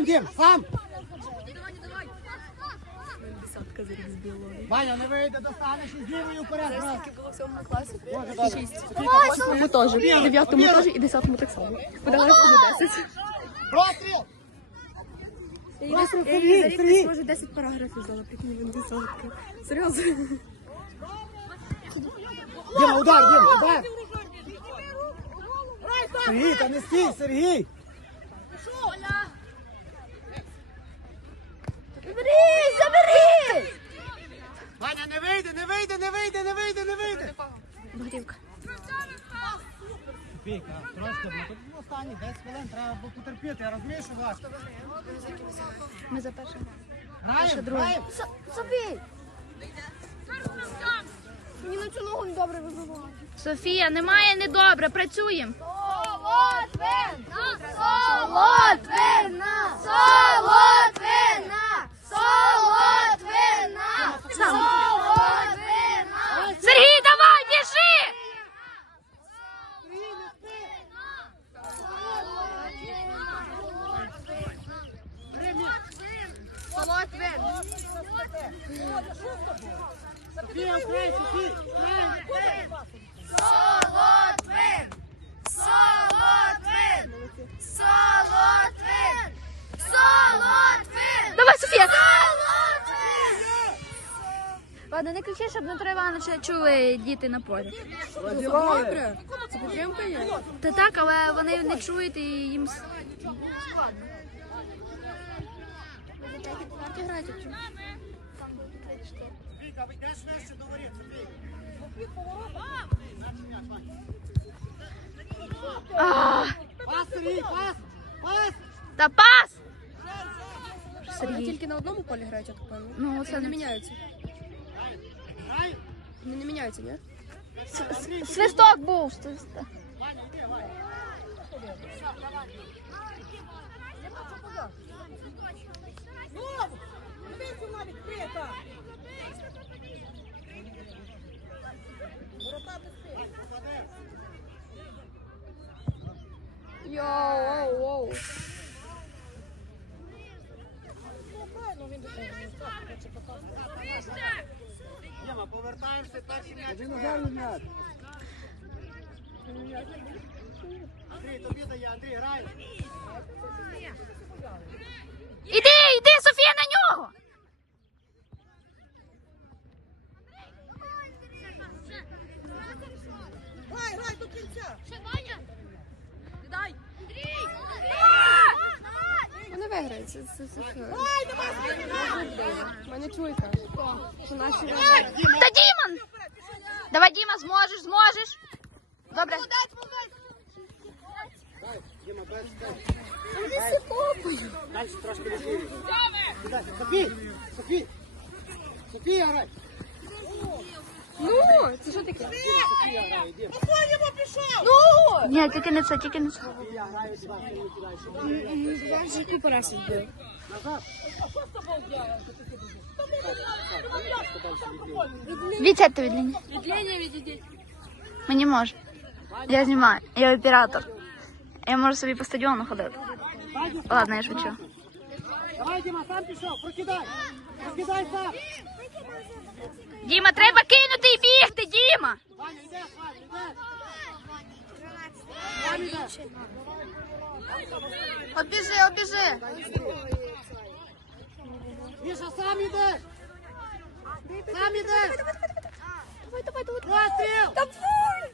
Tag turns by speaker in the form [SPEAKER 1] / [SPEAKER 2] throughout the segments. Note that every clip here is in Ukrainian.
[SPEAKER 1] Сам, Дім, сам.
[SPEAKER 2] Десятка зараз з.
[SPEAKER 1] Ваня, не вийде, достанеш із лівою вперед, брат.
[SPEAKER 2] Скільки було в цьому класі?
[SPEAKER 1] Дуже добре.
[SPEAKER 2] Восьмому теж, в дев'ятому теж і десятому так само. Подалась до десять.
[SPEAKER 1] Простріл!
[SPEAKER 2] Я їй за рік десь, може 10 параграфів здала, прикинь, він десятка. Серйозно?
[SPEAKER 1] Діма, удар, Дім, удар! Сергій, та не стій, Сергій!
[SPEAKER 3] Заберись, заберись!
[SPEAKER 1] Ваня, не вийде, не вийде, не вийде, не вийде, не вийде!
[SPEAKER 2] Богдівка.
[SPEAKER 1] Віка, трошки, ну тут останні 10 хвилин треба було потерпіти, я розумію, що важко.
[SPEAKER 2] Ми за першим.
[SPEAKER 1] Граємо, граємо!
[SPEAKER 3] Софій!
[SPEAKER 2] Мені на цю ногу недобре вибивало.
[SPEAKER 3] Софія, немає недобре, працюємо.
[SPEAKER 4] Солотвина! Солотвина! Солотвина! Солотвина! Солотвина!
[SPEAKER 3] Сергій, давай, біжи!
[SPEAKER 1] Софія, вкрай, Софій!
[SPEAKER 4] Солотвин! Солотвин! Солотвин! Солотвин!
[SPEAKER 3] Давай, Софія!
[SPEAKER 4] Солотвин!
[SPEAKER 3] Ладно, не кричи, щоб Дмитро Івановича чули діти на полі.
[SPEAKER 2] Добре. Це підтримка є.
[SPEAKER 3] Та так, але вони не чують і їм. с-
[SPEAKER 1] Віка, йдеш вище до воріт, Софій! Пас, Сергій, пас! Пас!
[SPEAKER 3] Та пас! Сергій.
[SPEAKER 2] тільки на одному полі грають, я так певно.
[SPEAKER 3] Ну, це
[SPEAKER 2] не! Вони не міняються, ні?
[SPEAKER 3] свисток був. свисток.
[SPEAKER 1] Ваня, йди, Ваня!
[SPEAKER 2] Йоу, воу, воу.
[SPEAKER 1] Діма, повертаємося, перший м'яч. Андрій, тобі дає, Андрій, грай.
[SPEAKER 3] Іди, іди, Софія, на нього!
[SPEAKER 2] Виграють. Це, все це. Мене чуйка.
[SPEAKER 3] Та Дімон! Давай, Діма, зможеш, зможеш. Добре.
[SPEAKER 1] Діма, без, без. Далі трошки лишили. Софі! Софі! Софія грай.
[SPEAKER 2] Ну, це що таке?
[SPEAKER 1] Грає,
[SPEAKER 2] Ну!
[SPEAKER 3] Ні, тільки не це, тільки не це.
[SPEAKER 2] Я вже купу раз відбив.
[SPEAKER 1] Назад.
[SPEAKER 3] Відсядьте від лінії.
[SPEAKER 2] Відлення відійдіть.
[SPEAKER 3] Ми не можемо. Я знімаю, я оператор. Я можу собі по стадіону ходити. Ладно, я шучу.
[SPEAKER 1] Давай, Діма, сам пішов, прокидай. Прокидай сам.
[SPEAKER 3] Діма, треба кинути і бігти, Діма!
[SPEAKER 1] Ваня, йдеш, Ваня, йдеш.
[SPEAKER 3] Обіжи, обіжи.
[SPEAKER 1] Міша, сам йдеш. Сам йдеш.
[SPEAKER 2] Давай, давай, давай.
[SPEAKER 1] Постріл.
[SPEAKER 2] Давай!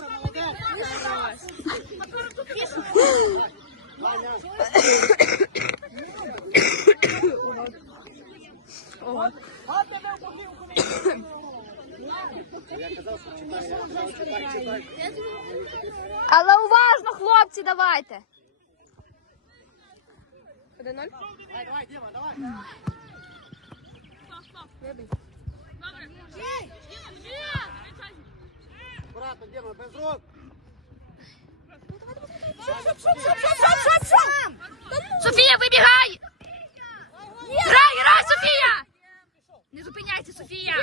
[SPEAKER 1] Ладно, молодець. Ваня. Я казав, що читай, я казав, читай, читай.
[SPEAKER 3] Але уважно, хлопці, давайте.
[SPEAKER 2] 1-0?
[SPEAKER 1] Давай, давай, Діма, давай.
[SPEAKER 2] Вибий.
[SPEAKER 1] Аккуратно, Діма, без рук.
[SPEAKER 2] Шоп, шоп, шоп, шоп, шоп, шоп, шоп!
[SPEAKER 3] Софія, вибігай! Грай, грай, Софія! Не зупиняйся, Софія!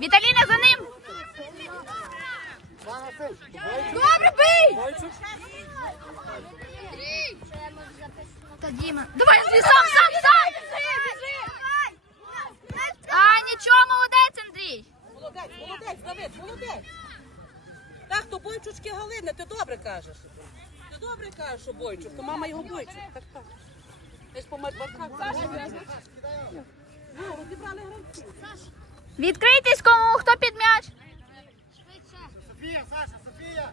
[SPEAKER 3] Віталіна за ним! Добре, бий! Та Діма. Давай, Андрій, сам, сам, сам! А, нічого, молодець, Андрій!
[SPEAKER 5] Молодець, молодець, Давид, молодець. То Галини, ти добре кажеш. Ти добре кажеш, що бойчук, то мама його бойчук. Так, так. Ти ж по матбаках. Ну, розібрали гравців.
[SPEAKER 3] Відкрийтесь кому, хто під м'яч.
[SPEAKER 1] Софія, Саша, Софія!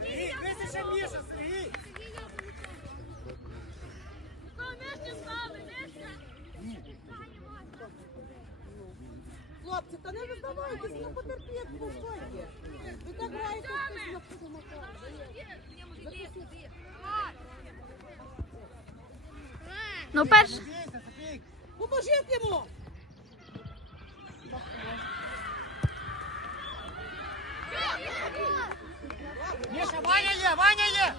[SPEAKER 1] Сергій, висише Міша, Сергій!
[SPEAKER 5] Хлопці, та не виздавайтеся, ну потерпіть, ну що є. Ви так граєте, що
[SPEAKER 3] Ну, перш.
[SPEAKER 1] Бійся, Софійк!
[SPEAKER 5] Поможіть йому!
[SPEAKER 1] Міша, Ваня є, Ваня є!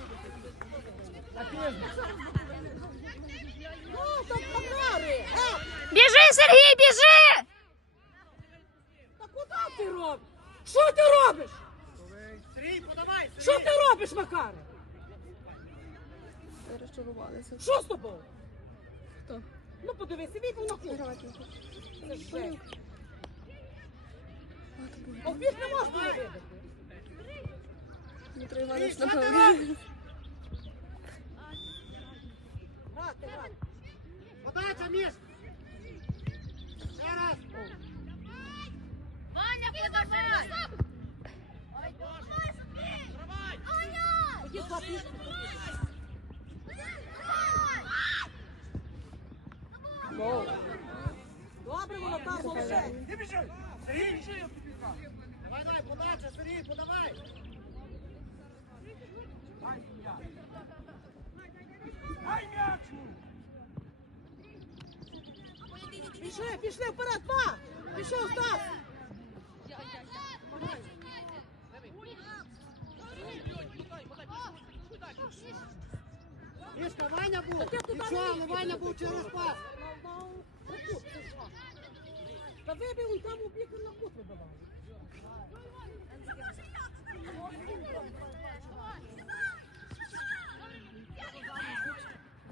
[SPEAKER 1] Так пізно.
[SPEAKER 5] Ну, так погнали! Е,
[SPEAKER 3] Біжи, Сергій, біжи!
[SPEAKER 5] та куди ти робиш? Що ти робиш? Що ти робиш, Макаре?
[SPEAKER 2] Розчарувалися.
[SPEAKER 5] Що з тобою?
[SPEAKER 2] Хто?
[SPEAKER 5] Ну подивися, вийди на кухню. Це ж жесть. А не можна було вибити.
[SPEAKER 2] Дмитро Іванович
[SPEAKER 1] Що ти
[SPEAKER 2] напевно.
[SPEAKER 1] робиш?
[SPEAKER 5] Грати, грати.
[SPEAKER 1] Подача, Міш!
[SPEAKER 5] Добре, воно там молодець.
[SPEAKER 1] Ти біжи! Сергій! Давай, давай, подача, Сергій, подавай!
[SPEAKER 5] Пішли, пішли вперед, па! Пішов, Стас!
[SPEAKER 1] Ваня був! Нічого, але Ваня був через пас!
[SPEAKER 5] Та вибив он там у бік на кут вибивав.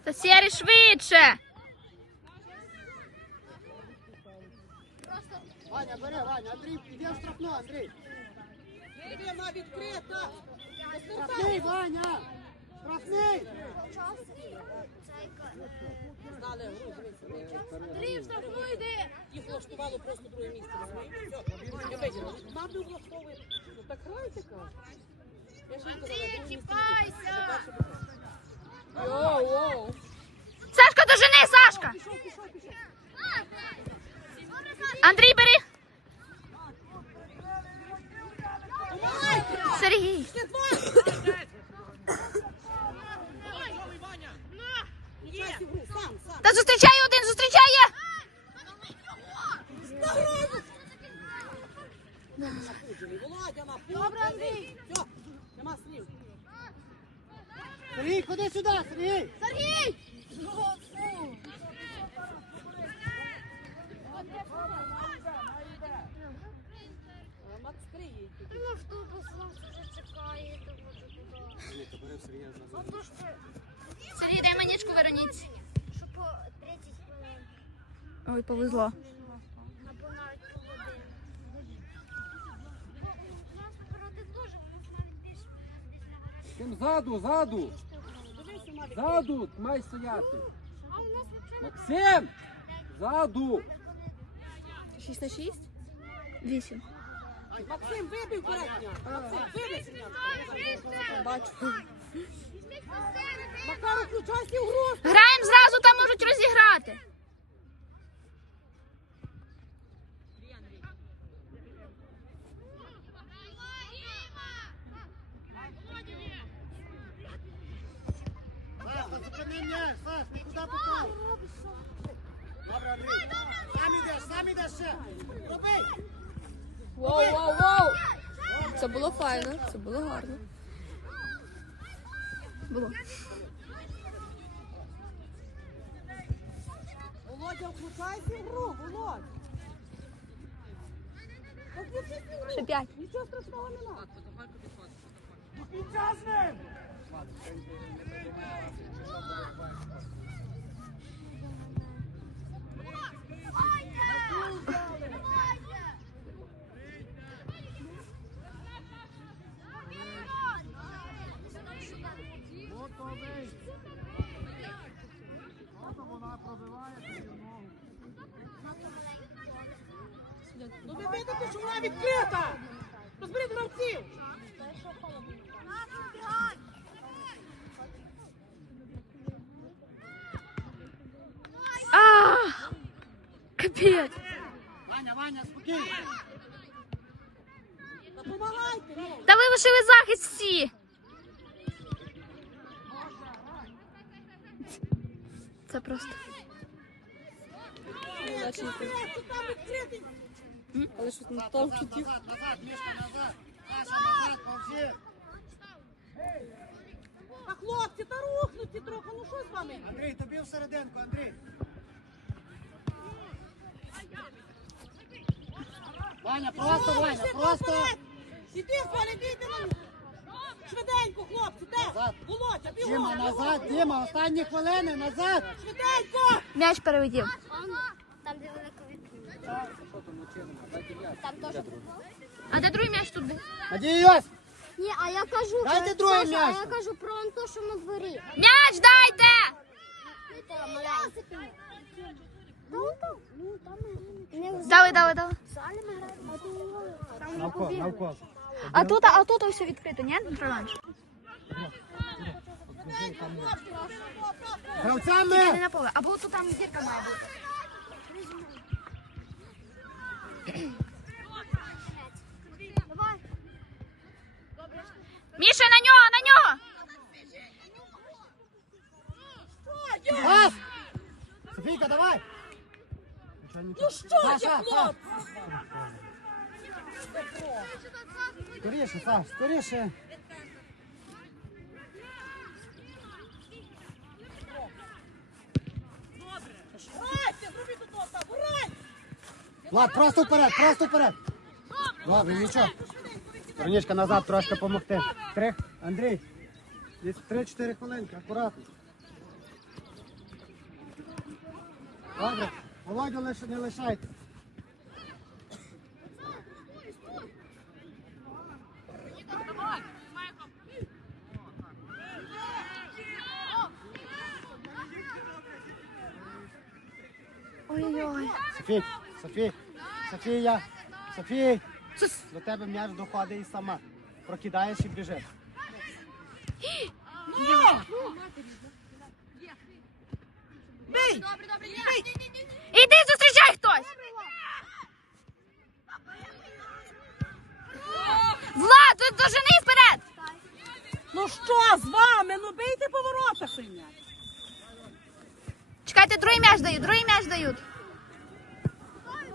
[SPEAKER 3] Та сірі швидше!
[SPEAKER 1] Ваня, бери, Ваня, Андрій, іди в штрафну, Андрій!
[SPEAKER 5] Іди, вона відкрита!
[SPEAKER 1] Штрафний, Ваня!
[SPEAKER 5] Знали.
[SPEAKER 4] Андрій, штрафну йди!
[SPEAKER 5] Їх влаштувало просто друге місце. Нам не влаштовує. Ну так грайте, каже. Я ж їм казала, друге місце.
[SPEAKER 4] Тікайся!
[SPEAKER 2] Йоу, йоу.
[SPEAKER 3] Сашка, дожени, Сашка!
[SPEAKER 5] Пішов, пішов, пішов.
[SPEAKER 3] Андрій, бери! Сергій!
[SPEAKER 5] Ще два! Є. Гру, сам, сам.
[SPEAKER 3] Та зустрічає один, зустрічає!
[SPEAKER 5] Володя, на Добре, Андрій. Все, нема слів.
[SPEAKER 1] Сергій, ходи сюди, Сергій!
[SPEAKER 4] Сергій!
[SPEAKER 5] А, Макс криє.
[SPEAKER 4] Ну, автобус нас вже чекає, то буде туди. Отож
[SPEAKER 3] Сергій, дай манічку Вероніці.
[SPEAKER 4] що по 30 хвилин,
[SPEAKER 3] Ой, повезло.
[SPEAKER 4] або навіть по годину. У нас напроти дуже, у нас навіть більше, десь на.
[SPEAKER 6] Тим ззаду, ззаду, ззаду май стояти.
[SPEAKER 4] А у нас взагалі
[SPEAKER 6] Максим! Ззаду!
[SPEAKER 2] 6 на 6? 8.
[SPEAKER 5] Максим, вибив вперед м'яч. Максим, вибив.
[SPEAKER 2] Бачу.
[SPEAKER 5] Макар, включайся в гру.
[SPEAKER 3] Граємо зразу, там можуть розіграти.
[SPEAKER 1] Саш, зупини м'яч, Саш, ти куди попав? Добре, Андрій. Сам ідеш, сам ідеш ще. Роби.
[SPEAKER 2] Воу, воу, воу! Це було файно, це було гарно. Було.
[SPEAKER 5] Володя, включайся в гру, Володь. Включись в гру.
[SPEAKER 3] Ще п'ять.
[SPEAKER 5] Нічого страшного нема.
[SPEAKER 1] До кінця з ним. Готовий. Ото вона пробиває свою ногу.
[SPEAKER 5] Ну ви видите, що вона відкрита. Розберіть гравців.
[SPEAKER 3] Капець.
[SPEAKER 1] Ваня, Ваня, спокійно.
[SPEAKER 5] Допомагайте. ну.
[SPEAKER 3] Та ви лишили захист всі. Це просто.
[SPEAKER 2] Але щось не то
[SPEAKER 1] Назад,
[SPEAKER 2] вчутів.
[SPEAKER 1] назад, назад, Мішка, назад. Саша, назад, повзи.
[SPEAKER 5] Та хлопці, та рухнуті трохи. Ну що з вами?
[SPEAKER 1] Андрій, тобі всерединку, Андрій. Ваня, просто, Ваня, просто.
[SPEAKER 5] Іди, Соня, йди на Швиденько, хлопці, де?
[SPEAKER 1] Назад.
[SPEAKER 5] Володя, бігом.
[SPEAKER 1] Діма, назад, Діма, останні хвилини, назад.
[SPEAKER 5] Швиденько.
[SPEAKER 3] М'яч переведів.
[SPEAKER 4] Там, де велика вікна. Там
[SPEAKER 3] А де другий м'яч тут?
[SPEAKER 1] Надіюсь.
[SPEAKER 4] Ні, а я кажу,
[SPEAKER 1] Дайте
[SPEAKER 4] про-
[SPEAKER 1] другий
[SPEAKER 4] Саша,
[SPEAKER 1] м'яч.
[SPEAKER 4] а я кажу про он що на дворі.
[SPEAKER 3] М'яч дайте!
[SPEAKER 4] Ну, там, ну, не
[SPEAKER 3] Дали, дали, дали.
[SPEAKER 4] залі ми граємо, а тут там не
[SPEAKER 1] Навколо,
[SPEAKER 4] побігли.
[SPEAKER 1] навколо.
[SPEAKER 3] А тут, а тут все відкрито, ні? Не
[SPEAKER 1] Гравцями.
[SPEAKER 3] на поле. Або тут там дірка має бути. Міша, на нього, на нього!
[SPEAKER 1] Пас. Софійка, давай.
[SPEAKER 5] Ну що ти, хлопці?
[SPEAKER 1] Скоріше, Саш, скоріше.
[SPEAKER 5] Грайте, зробіть тут ота, грайте.
[SPEAKER 1] Влад, просто вперед, просто вперед. Добре, нічого. Вероничка, назад трошки помогти. Три. Андрій. Десь три-чотири хвилинки, акуратно. Добре. Володю лише не лишайте.
[SPEAKER 3] Ой-ой.
[SPEAKER 1] Софій, Софій, Софія, Софій. До тебе м'яч доходить і сама. Прокидаєш і біжиш.
[SPEAKER 5] Бий!
[SPEAKER 3] Іди, зустрічай хтось! Влад, ви дожени вперед!
[SPEAKER 5] Ну що з вами? Ну бийте по воротах той.
[SPEAKER 3] Чекайте, другий м'яч дають, другий м'яч дають.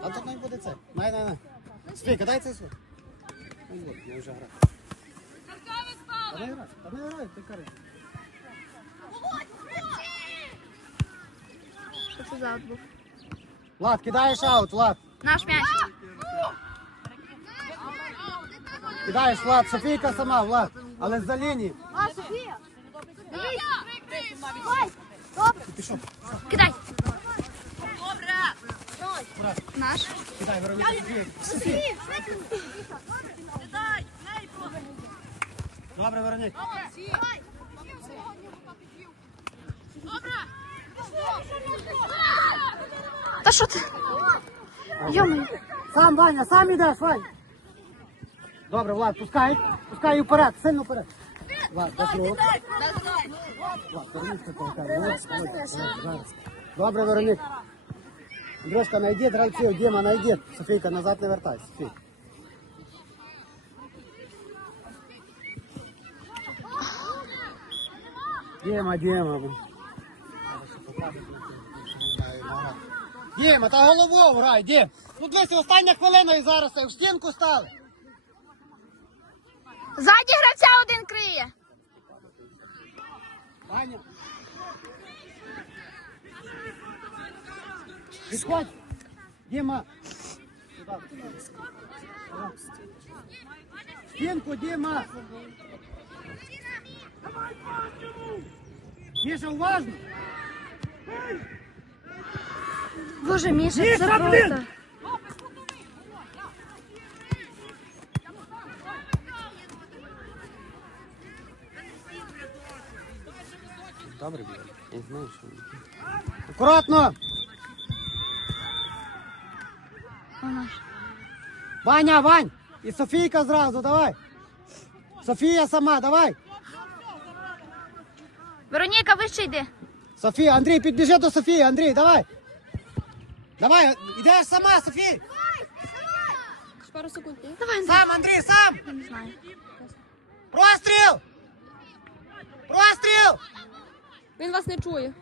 [SPEAKER 1] А тут не буде це. Най, най, най. Софійка, дай це сюди. Ну, от, я вже граю. Та не грай, та не грай, ти кари.
[SPEAKER 3] Що це за був?
[SPEAKER 1] Влад, кидаєш аут, Влад.
[SPEAKER 3] Наш м'яч.
[SPEAKER 1] Кидаєш, Влад, Софійка сама, Влад. Але за лінії.
[SPEAKER 4] А, Софія.
[SPEAKER 1] Пішов.
[SPEAKER 3] Кидай.
[SPEAKER 5] Добре.
[SPEAKER 3] Наш.
[SPEAKER 1] Кидай, Вероніка. Софія. Добре, Вероніка.
[SPEAKER 3] Та що ти? Йомай.
[SPEAKER 1] Сам, Ваня, сам ідеш, Вань. Добре, Влад, пускай. Пускай вперед, сильно вперед. Влад, дай руку. Влад, молодець. Добре, Вероніка. Андрюшка, найди гравців, Діма, найди. Софійка, назад не вертай, Софій. Діма, Діма. Діма, та головою грай, Дім. Ну дивися, остання хвилина і зараз в стінку стали.
[SPEAKER 3] Ззаді гравця один криє.
[SPEAKER 1] Ваня. Відходь. Діма. Сюди. Стінку, Діма. Міша, уважно.
[SPEAKER 3] Боже, Міша, це просто.
[SPEAKER 6] Добре, блядь. Я знаю, що.
[SPEAKER 1] Акуратно.
[SPEAKER 3] Вона ж.
[SPEAKER 1] Ваня, Вань. І Софійка зразу, давай. Софія сама, давай.
[SPEAKER 3] Вероніка, вище йди.
[SPEAKER 1] Софія, Андрій, підбіжи до Софії, Андрій, давай. Давай, йдеш сама, Софія.
[SPEAKER 2] Пару секунд.
[SPEAKER 3] Давай, Андрій.
[SPEAKER 1] Сам, Андрій, сам.
[SPEAKER 3] Я не знаю.
[SPEAKER 1] Простріл! Простріл!
[SPEAKER 2] Він вас не чує.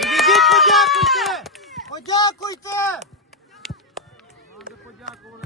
[SPEAKER 1] Ідіть, подякуйте! Подякуйте! Подякували